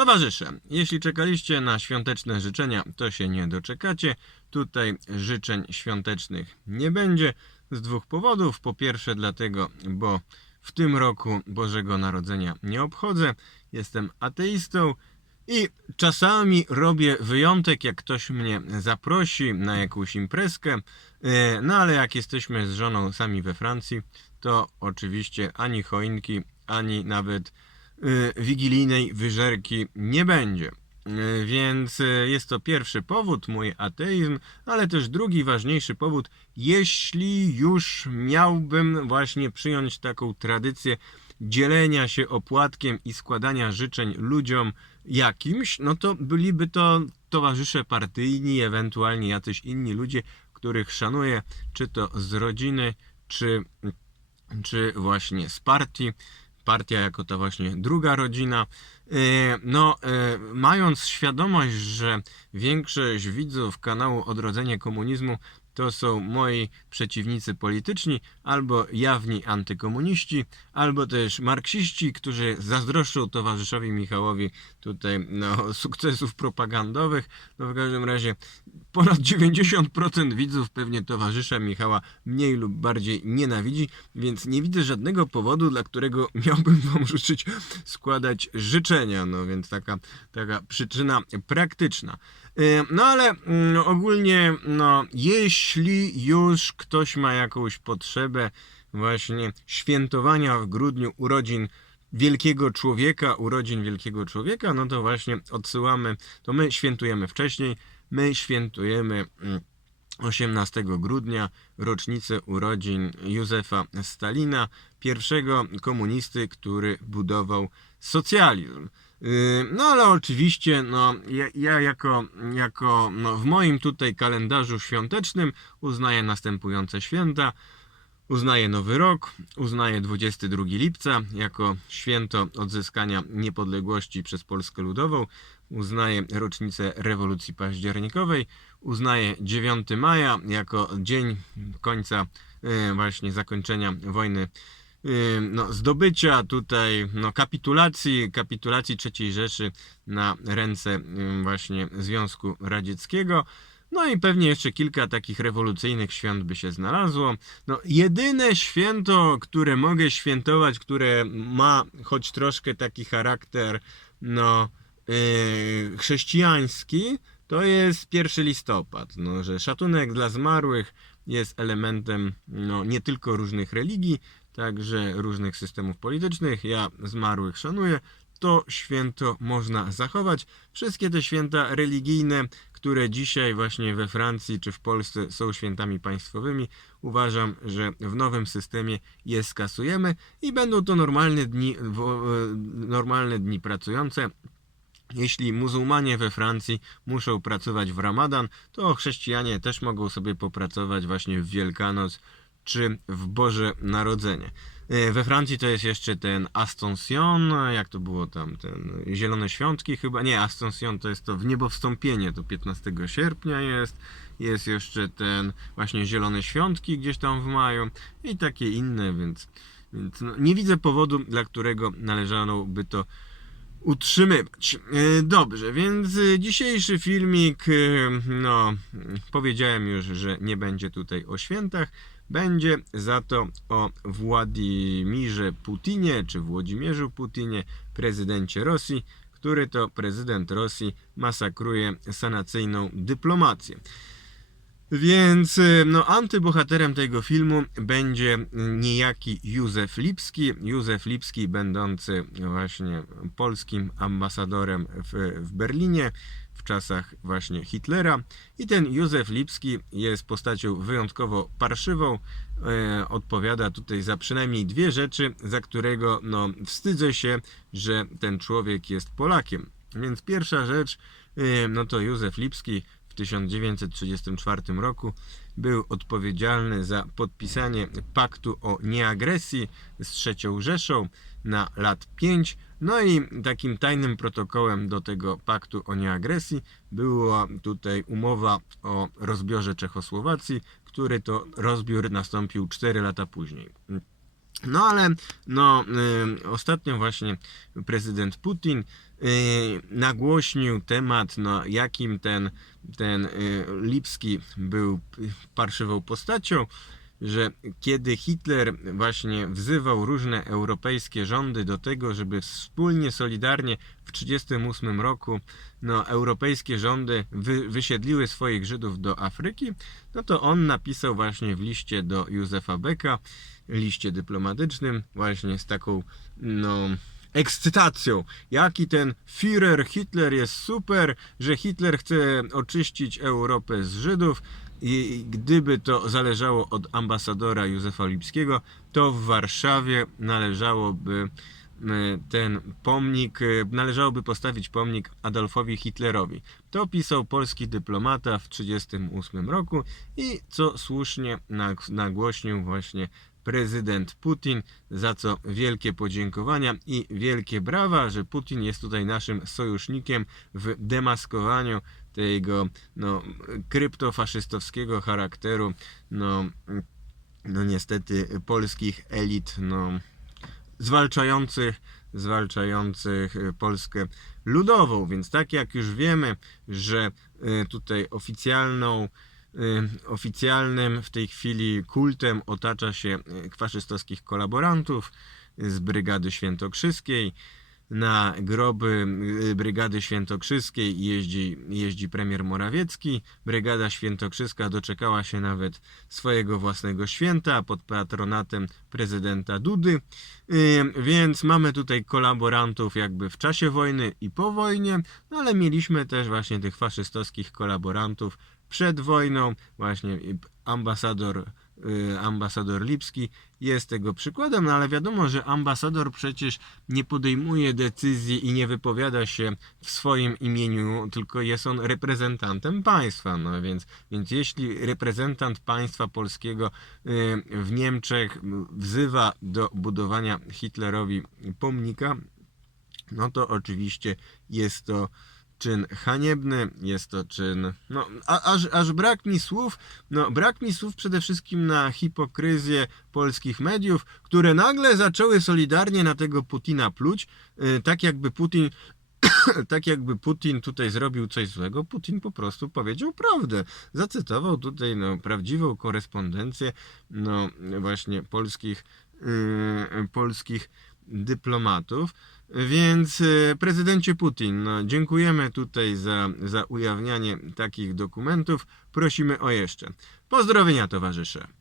Towarzysze, jeśli czekaliście na świąteczne życzenia, to się nie doczekacie. Tutaj życzeń świątecznych nie będzie z dwóch powodów. Po pierwsze, dlatego, bo w tym roku Bożego Narodzenia nie obchodzę. Jestem ateistą i czasami robię wyjątek, jak ktoś mnie zaprosi na jakąś imprezkę. E, No ale jak jesteśmy z żoną sami we Francji, to oczywiście ani choinki, ani nawet wigilijnej wyżerki nie będzie. Y, Więc y, jest to pierwszy powód, mój ateizm, ale też drugi ważniejszy powód, jeśli już miałbym właśnie przyjąć taką tradycję dzielenia się opłatkiem i składania życzeń ludziom jakimś, no to byliby to towarzysze partyjni, ewentualnie jacyś inni ludzie, których szanuję, czy to z rodziny, czy czy właśnie z partii. Partia jako ta właśnie druga rodzina. E, No, e, mając świadomość, że większość widzów kanału Odrodzenie Komunizmu to są moi przeciwnicy polityczni, albo jawni antykomuniści, albo też marksiści, którzy zazdroszczą towarzyszowi Michałowi tutaj no, sukcesów propagandowych. No w każdym razie ponad 90% widzów pewnie towarzysza Michała mniej lub bardziej nienawidzi, więc nie widzę żadnego powodu, dla którego miałbym wam życzyć składać życzenia. No więc taka, taka przyczyna praktyczna. Y, No ale mm, ogólnie, no, jeśli już ktoś ma jakąś potrzebę właśnie świętowania w grudniu urodzin wielkiego człowieka, urodzin wielkiego człowieka, no to właśnie odsyłamy, to my świętujemy wcześniej, my świętujemy mm, 18 grudnia rocznicę urodzin Józefa Stalina, pierwszego komunisty, który budował socjalizm. No ale oczywiście, no, ja, ja jako, jako no, w moim tutaj kalendarzu świątecznym uznaję następujące święta. Uznaję Nowy Rok, uznaję 22 lipca jako święto odzyskania niepodległości przez Polskę Ludową, uznaję rocznicę rewolucji październikowej, uznaję 9 maja jako dzień końca e, właśnie zakończenia wojny no, zdobycia tutaj no, kapitulacji, kapitulacji III Rzeszy na ręce właśnie Związku Radzieckiego. No i pewnie jeszcze kilka takich rewolucyjnych świąt by się znalazło. No, jedyne święto, które mogę świętować, które ma choć troszkę taki charakter, no, yy, chrześcijański, to jest 1 listopad. No, że szacunek dla zmarłych jest elementem no, nie tylko różnych religii, także różnych systemów politycznych. Ja zmarłych szanuję. To święto można zachować. Wszystkie te święta religijne, które dzisiaj właśnie we Francji czy w Polsce są świętami państwowymi, uważam, że w nowym systemie je skasujemy i będą to normalne dni, e, normalne dni pracujące. Jeśli muzułmanie we Francji muszą pracować w Ramadan, to chrześcijanie też mogą sobie popracować właśnie w Wielkanoc czy w Boże Narodzenie. E, We Francji to jest jeszcze ten Ascension, jak to było tam, ten Zielone Świątki chyba, nie, Ascension to jest to w niebo wstąpienie, to 15 sierpnia jest, jest jeszcze ten właśnie Zielone Świątki gdzieś tam w maju i takie inne, więc, więc no, nie widzę powodu, dla którego należałoby to utrzymywać. E, Dobrze, więc e, dzisiejszy filmik, no, powiedziałem już, że nie będzie tutaj o świętach, będzie za to o Władimirze Putinie, czy Włodzimierzu Putinie, prezydencie Rosji, który to prezydent Rosji masakruje sanacyjną dyplomację. Więc y, no, antybohaterem tego filmu będzie niejaki Józef Lipski. Józef Lipski, będący właśnie polskim ambasadorem w, w Berlinie w czasach właśnie Hitlera. I ten Józef Lipski jest postacią wyjątkowo parszywą. E, odpowiada tutaj za przynajmniej dwie rzeczy, za którego no, wstydzę się, że ten człowiek jest Polakiem. Więc pierwsza rzecz, e, no to Józef Lipski 1934 roku był odpowiedzialny za podpisanie paktu o nieagresji z trzecią Rzeszą na lat 5. No i takim tajnym protokołem do tego paktu o nieagresji była tutaj umowa o rozbiorze Czechosłowacji, który to rozbiór nastąpił 4 lata później. No ale no, y, ostatnio właśnie prezydent Putin y, nagłośnił temat, no, jakim ten, ten y, Lipski był y, parszywą postacią, że kiedy Hitler właśnie wzywał różne europejskie rządy do tego, żeby wspólnie, solidarnie w 1938 roku no, europejskie rządy wy, wysiedliły swoich Żydów do Afryki, no to on napisał właśnie w liście do Józefa Becka, liście dyplomatycznym, właśnie z taką no, ekscytacją, jaki ten Führer Hitler jest super, że Hitler chce oczyścić Europę z Żydów i gdyby to zależało od ambasadora Józefa Lipskiego, to w Warszawie należałoby e, ten pomnik, e, należałoby postawić pomnik Adolfowi Hitlerowi. To pisał polski dyplomata w 1938 roku i co słusznie nag- nagłośnił właśnie prezydent Putin, za co wielkie podziękowania i wielkie brawa, że Putin jest tutaj naszym sojusznikiem w demaskowaniu tego no, kryptofaszystowskiego charakteru no, no niestety polskich elit no, zwalczających zwalczających Polskę ludową, więc tak jak już wiemy, że e, tutaj oficjalną y, oficjalnym w tej chwili kultem otacza się y, faszystowskich kolaborantów z Brygady Świętokrzyskiej. Na groby y, Brygady Świętokrzyskiej jeździ, jeździ premier Morawiecki. Brygada Świętokrzyska doczekała się nawet swojego własnego święta pod patronatem prezydenta Dudy. Y, Więc mamy tutaj kolaborantów jakby w czasie wojny i po wojnie, no ale mieliśmy też właśnie tych faszystowskich kolaborantów przed wojną, właśnie ambasador, y, ambasador Lipski jest tego przykładem, no ale wiadomo, że ambasador przecież nie podejmuje decyzji i nie wypowiada się w swoim imieniu, tylko jest on reprezentantem państwa, no więc, więc jeśli reprezentant państwa polskiego y, w Niemczech wzywa do budowania Hitlerowi pomnika, no to oczywiście jest to czyn haniebny, jest to czyn, no, a, aż, aż brak mi słów, no, brak mi słów przede wszystkim na hipokryzję polskich mediów, które nagle zaczęły solidarnie na tego Putina pluć, y, tak jakby Putin tak jakby Putin tutaj zrobił coś złego, Putin po prostu powiedział prawdę. Zacytował tutaj no, prawdziwą korespondencję no, właśnie polskich, yy, polskich dyplomatów. Więc e, prezydencie Putin, no, dziękujemy tutaj za, za ujawnianie takich dokumentów. Prosimy o jeszcze. Pozdrowienia towarzysze.